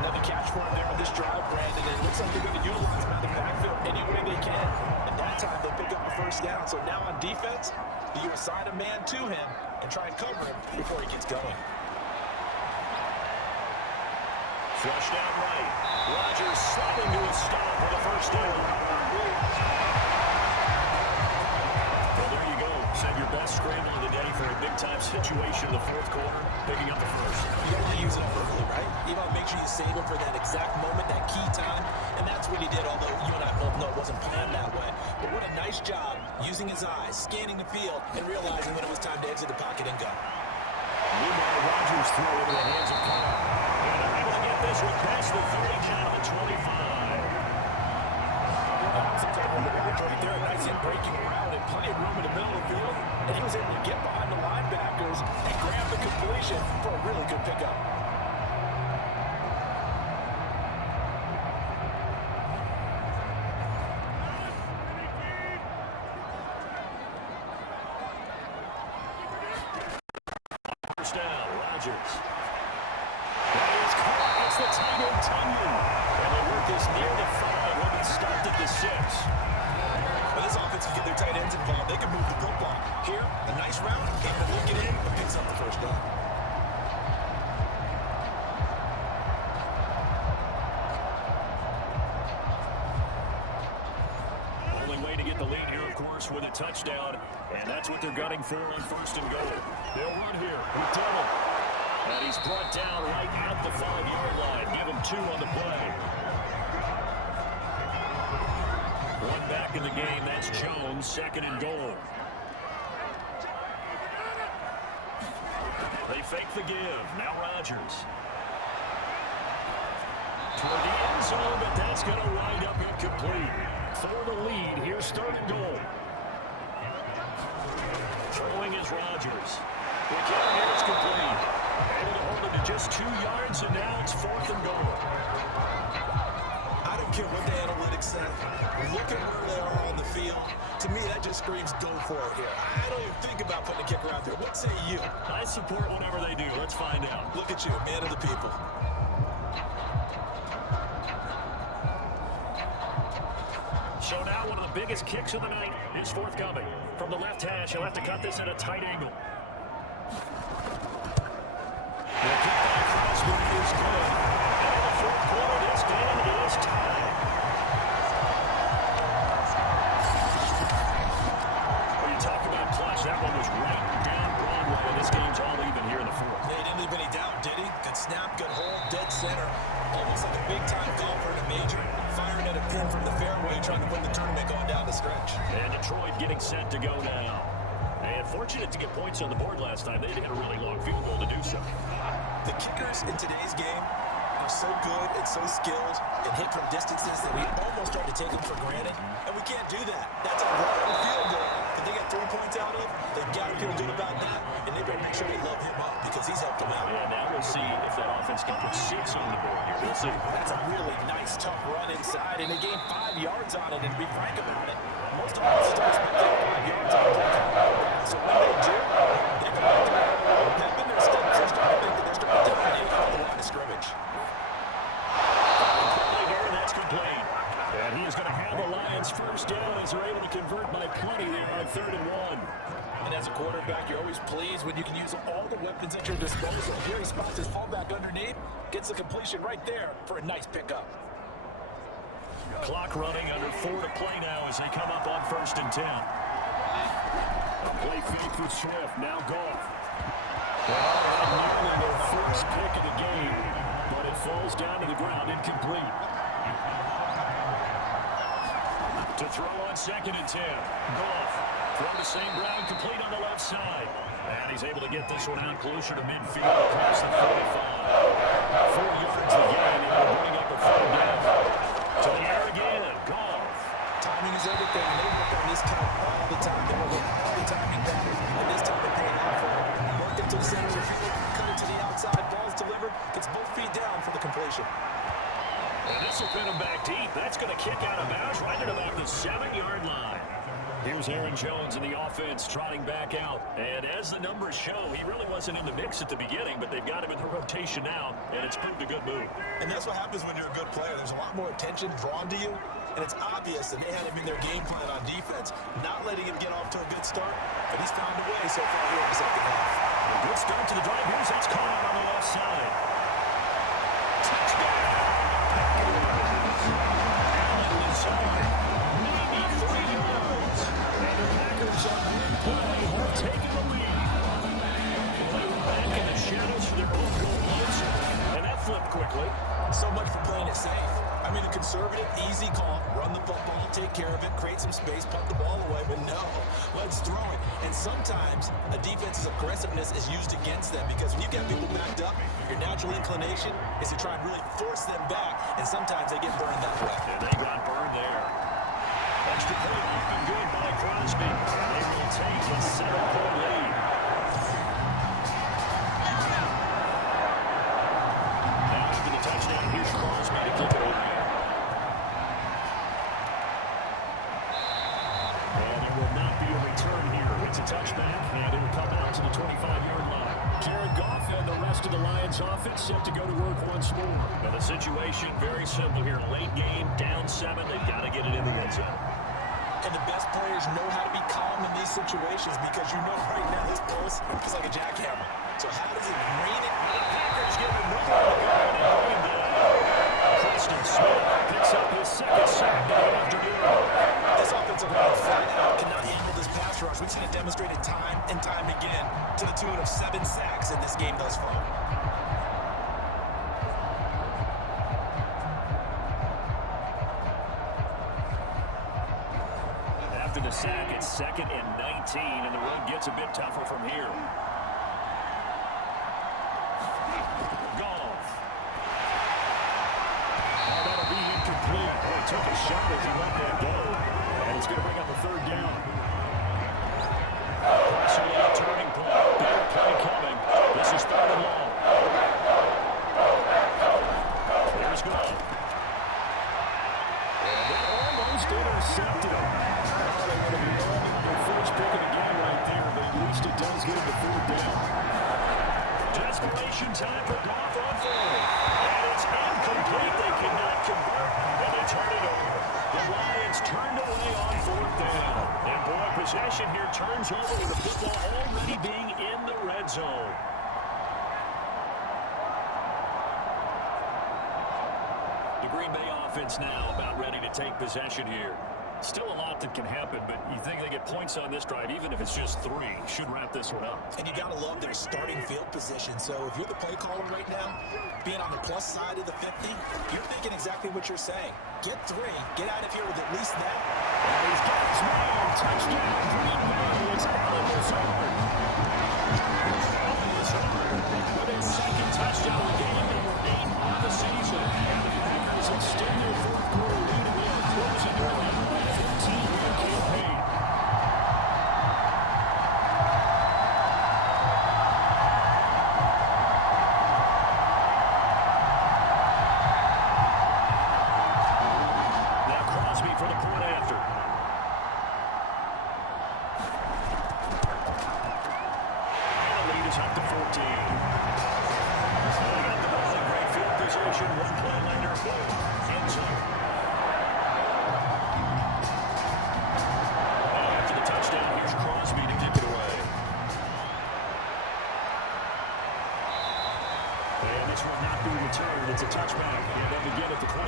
Another catch for him there on this drive, Brandon. It looks like they're going to utilize him out of the backfield any way they can. And that time they pick up the 1st down. So now on defense, you assign a man to him and try and cover him before he gets going. Flushed out right. Rodgers sliding to a stop for the 1st down. Well, there you go. Set your best scramble of the day for a big-time situation in the 4th quarter, picking up the 1st. You don't want to use it early, right? You want to make sure you save it for that exact moment, that key time. And that's what he did, although you and I both know it wasn't planned that way. But what a nice job using his eyes, scanning the field, and realizing when it was time to exit the pocket and go. Meanwhile, Rodgers threw into the hands of Cobb. And they're able to get this one past the 30 down to 25. some type of leverage right there. A nice in-breaking route and plenty of room in the middle of the field. And he was able to get behind the linebackers and grab the completion for a really good pickup. First down, Rodgers. That is caught. It's the tight end Tunyon. And they work this near the 5 when he stopped at the 6. But this offense can get their tight ends involved. They can move the football. Here, a nice route. Can't look it in, but picks up the first down. Only way to get the lead here, of course, with a touchdown. And that's what they're gunning for on first and goal. They'll run here with Dillon. And he's brought down right at the 5-yard line. Give him 2 on the play. One back in the game. That's Jones, second and goal. They fake the give. Now Rodgers. Toward the end zone, but that's going to wind up incomplete. For the lead, here's third and goal. Throwing is Rodgers. The kick here is complete. Able to hold it to just 2 yards, and now it's fourth and goal. I don't care what the analytics say. Look at where they are on the field. To me, that just screams go for it here. I don't even think about putting a kicker out there. What say you? I support whatever they do. Let's find out. Look at you, man of the people. So now one of the biggest kicks of the night is forthcoming. From the left hash, he'll have to cut this at a tight angle. The kick by Crosby is good. And in the fourth quarter, this game is tied. When you talk about clutch, that one was right down Broadway, and this game's all even here in the fourth. He didn't leave any doubt, did he? Good snap, good hold, dead center. Almost like a big-time golfer in a major. Firing at a pin from the fairway, trying to win the tournament going down the stretch. And Detroit getting set to go now. And fortunate to get points on the board last time. They had a really long field goal to do so. The kickers in today's game are so good and so skilled and hit from distances that we almost start to take them for granted. And we can't do that. That's a long field goal that they got 3 points out of. They've got to feel good about that. And they better make sure they love him up because he's helped them out. And now we'll see if that offense can put 6 on the board here. We'll see. That's a really nice, tough run inside. And they gained 5 yards on it. And to be frank about it, most offenses don't expect that 5 yards on it. So when they do, they're going to have been their steps. They're starting to think that they're starting to dominate on the line of scrimmage. Here, that's complete. And he is going to have the Lions first down as they're able to convert by plenty there on 3rd and 1. And as a quarterback, you're always pleased when you can use all the weapons at your disposal. Here he spots his fullback underneath, gets the completion right there for a nice pickup. Clock running under 4 to play now as they come up on 1st and 10. A play fake with Swift, now Goff. Well, nearly their first pick of the game, but it falls down to the ground, incomplete. To throw on 2nd and 10. Goff. Throw the same ground, complete on the left side. And he's able to get this one out closer to midfield across the 45. 4 yards the gain, and will bring up a 3rd down. To the air again, Goff. Timing is everything. They work on this count all the time. They work all the timing back. And this time they pay off for it. Work it to the center of the field, cut it to the outside. Ball's delivered, gets both feet down for the completion. And this will pin him back deep. That's going to kick out of bounds right at about the 7-yard line. Here's Aaron Jones in the offense trotting back out. And as the numbers show, he really wasn't in the mix at the beginning, but they've got him in the rotation now, and it's proved a good move. And that's what happens when you're a good player. There's a lot more attention drawn to you, and it's obvious that they had him in their game plan on defense, not letting him get off to a good start, but he's found a way so far here in the second half. A good start to the drive. Here's that's caught out on the left side. Touchdown. Allen Lazard, 93 yards. And the Packers are have taken the lead. They were back in the shadows for their own goal once, and that flipped quickly. So much for playing it safe. I mean, a conservative, easy call. Run the football, take care of it, create some space, punt the ball away. But no, let's throw it. And sometimes a defense's aggressiveness is used against them because when you get people backed up, your natural inclination is to try and really force them back. And sometimes they get burned that way. And they got burned there. Extra point up and good by Crosby. And they will take a 7-point lead. Now after the touchdown, here's Crosby to kick it away. And it will not be a return here. It's a touchback, and it will come out to the 25-yard line. Jared Goff and the rest of the Lions offense set to go to work once more. Now the situation very simple here. Late game, down 7. They've got to get it in the end zone. And the best players know how to be calm in these situations because you know right now his pulse is like a jackhammer. So how does it rein it? The Packers get another one in Green Bay. Preston Smith picks up his second sack of the afternoon. This offensive line flat out cannot handle this pass rush. We've seen it demonstrated time and time again to the tune of 7 sacks in this game thus far. After the sack, it's 2nd and 19, and the road gets a bit tougher from here. Goff. Oh, that'll be incomplete. Boy, took a shot as he let that go. And it's going to bring up a 3rd down. Pressure left, turning point. Big play coming. This is 3rd and long. There's Goff. And they almost intercepted him. First pick of the game right there, but at least it does get him to 4th down. Desperation time for Goff on 4th. And it's incomplete. They cannot convert, and they turn it over. The Lions turned away on 4th down. And boy, possession here turns over with the football already being in the red zone. The Green Bay offense now about ready to take possession here. Still a lot that can happen, but you think they get points on this drive, even if it's just 3, should wrap this one up. And you got to love their starting field position. So if you're the play caller right now, being on the plus side of the 50, you're thinking exactly what you're saying. Get 3. Get out of here with at least that. And he's got his man. Touchdown, Green Bay. It's Allen Lazard. Allen Lazard with his 2nd touchdown of the game, number 8 on the season. And the Packers extend their 4th quarter lead, and they are closing early. 15-year campaign. Now Crosby for the point after. And the lead is up to 14. They got the ball in great field position. 1 play later. End zone. After the touchdown, here's Crosby to kick it away. And this will not be returned. It's a touchback. And then again at the 25.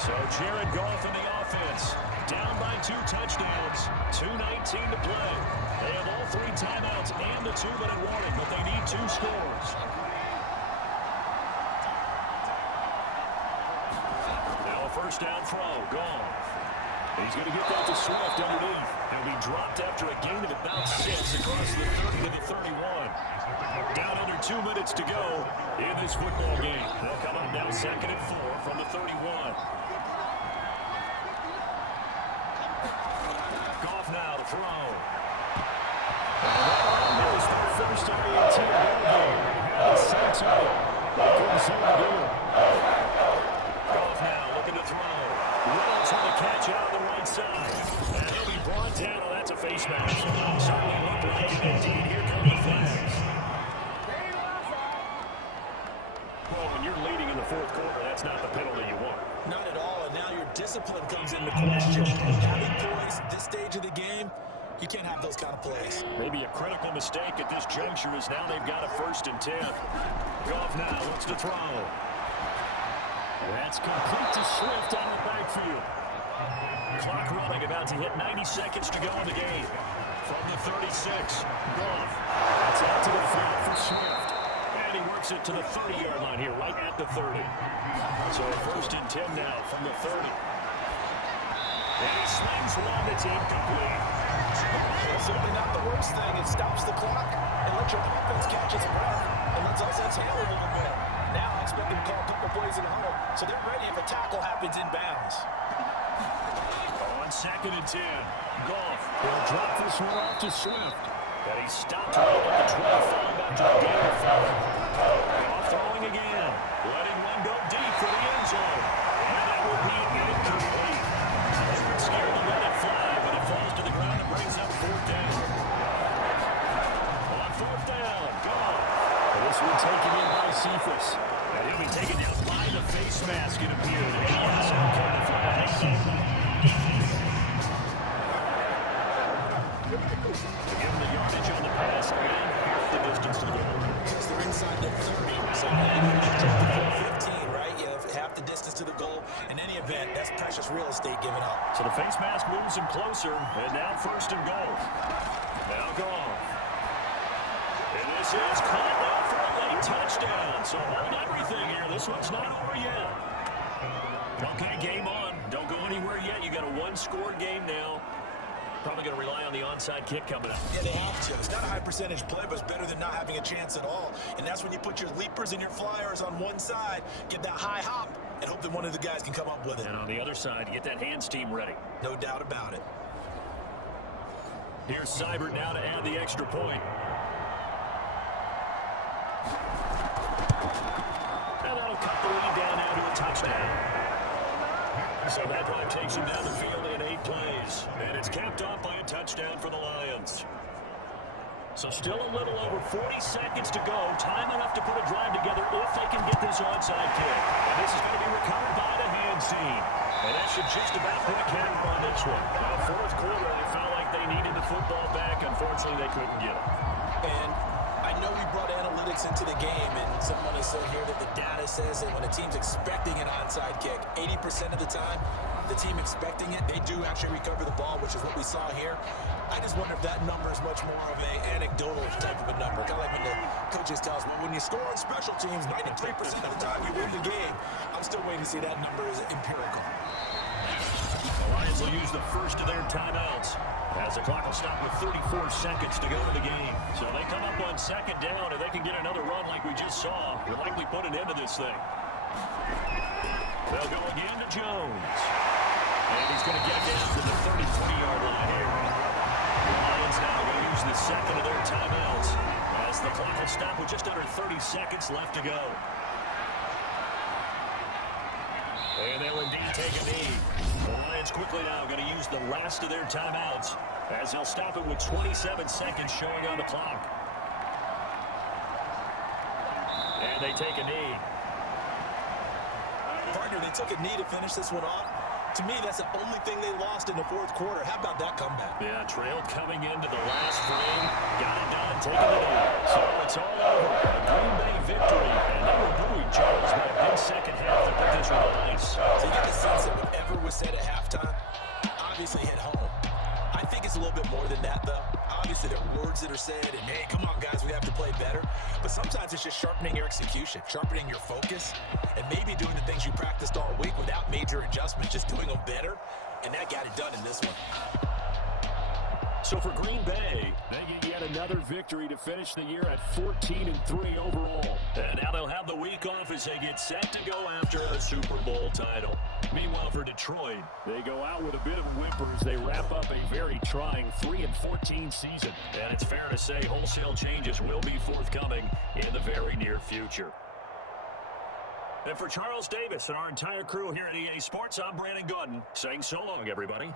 So Jared Goff in the offense. Down by 2 touchdowns. 2:19 to play. They have all 3 timeouts and the 2-minute warning, but they need 2 scores. Now a first down throw. Goff. He's going to get that to Swift underneath. He'll be dropped after a gain of about 6 across the 30 to the 31. Down under 2 minutes to go in this football game. They'll come up now 2nd and 4 from the 31. Goff now to throw. That was the first of the 18 ball game. Had it set to it. They couldn't seem to do it. Goff now looking to throw. Reynolds with a catch out on the right side. And he'll be brought down. Oh, that's a face mask. Certainly looked like it indeed. Here come the flags. Well, when you're leading in the 4th quarter, that's not the penalty you want. Not at all, and now your discipline comes into question. Having points at this stage of the game, you can't have those kind of plays. Maybe a critical mistake at this juncture is now they've got a 1st and 10. Goff now looks to throw. That's complete to Swift on the backfield. Clock running, about to hit 90 seconds to go in the game. From the 36, Goff. That's out to the field for Swift. And he works it to the 30-yard line here, right at the 30. So 1st and 10 now from the 30. And he swings one that's incomplete. Certainly not the worst thing. It stops the clock and lets your offense catch its breath and lets us exhale a little bit. Now I expect them to call a couple plays in a huddle so they're ready if a tackle happens inbounds. On 2nd and 10. Goff will drop this one off to Swift. And he stopped right at the 25 after a gain of 5. Goff throwing again. Letting one go deep for the end zone. And that will be incomplete. They were scared to let it fly, but it falls to the ground and brings up 4th down. On 4th down, Goff. This one taken in by Cephas. And he'll be taken down by the face mask, it appeared. And he has some kind of flag. To give him the yardage on the pass and half the distance to the goal. Because they're inside the 30, so you 15, right? You have half the distance to the goal. In any event, that's precious real estate given up. So the face mask moves him closer, and now 1st and goal. Now Goff. And this is caught now for a late touchdown. So hold everything here. This one's not over yet. Okay, game on. Don't go anywhere yet. You got a one-score game now. Probably going to rely on the onside kick coming up. Yeah, they have to. It's not a high percentage play, but it's better than not having a chance at all. And that's when you put your leapers and your flyers on one side, get that high hop, and hope that one of the guys can come up with it. And on the other side, get that hands team ready. No doubt about it. Here's Seibert now to add the extra point. And that'll cut the lead down now to a touchdown. So that drive takes him down the field in 8 plays. And it's capped off by a touchdown for the Lions. So still a little over 40 seconds to go. Time enough to put a drive together if they can get this onside kick. And this is going to be recovered by the hands team. And that should just about put a camera on this one. Now, 4th quarter, they felt like they needed the football back. Unfortunately, they couldn't get it. And I know we brought analytics into the game, and someone has said here that the data says that when a team's expecting an onside kick, 80% of the time, the team expecting it, they do actually recover the ball, which is what we saw here. I just wonder if that number is much more of an anecdotal type of a number. Kind of like when the coaches tell us, well, when you score on special teams, 93% of the time you win the game. I'm still waiting to see that number is empirical. The Lions will use the first of their timeouts as the clock will stop with 34 seconds to go in the game. So they come up on 2nd down, and they can get another run like we just saw. They'll likely put an end to this thing. They'll go again to Jones. And he's going to get down to the 33-yard line here. The Lions now going to use the 2nd of their timeouts as the clock will stop with just under 30 seconds left to go. And they'll indeed take a knee. The Lions quickly now going to use the last of their timeouts as they'll stop it with 27 seconds showing on the clock. And they take a knee. Partner, they took a knee to finish this one off. To me, that's the only thing they lost in the 4th quarter. How about that comeback? Yeah, trailed coming into the last frame. Got it done, taking it in. So it's all over. A Green Bay victory. And they were buoyed, Charles, by a big second half to put this one on ice. So you get the sense that whatever was said at halftime obviously hit home. I think it's a little bit more than that, though. Obviously, there are words that are said, and hey, come on, guys, we have to play better. But sometimes it's just sharpening your execution, sharpening your focus, and maybe doing the things you practiced all week without major adjustments, just doing them better, and that got it done in this one. So for Green Bay, they get yet another victory to finish the year at 14-3 overall. And now they'll have the week off as they get set to go after a Super Bowl title. Meanwhile, for Detroit, they go out with a bit of whimpers. They wrap up a very trying 3-14 season. And it's fair to say wholesale changes will be forthcoming in the very near future. And for Charles Davis and our entire crew here at EA Sports, I'm Brandon Gooden saying so long, everybody.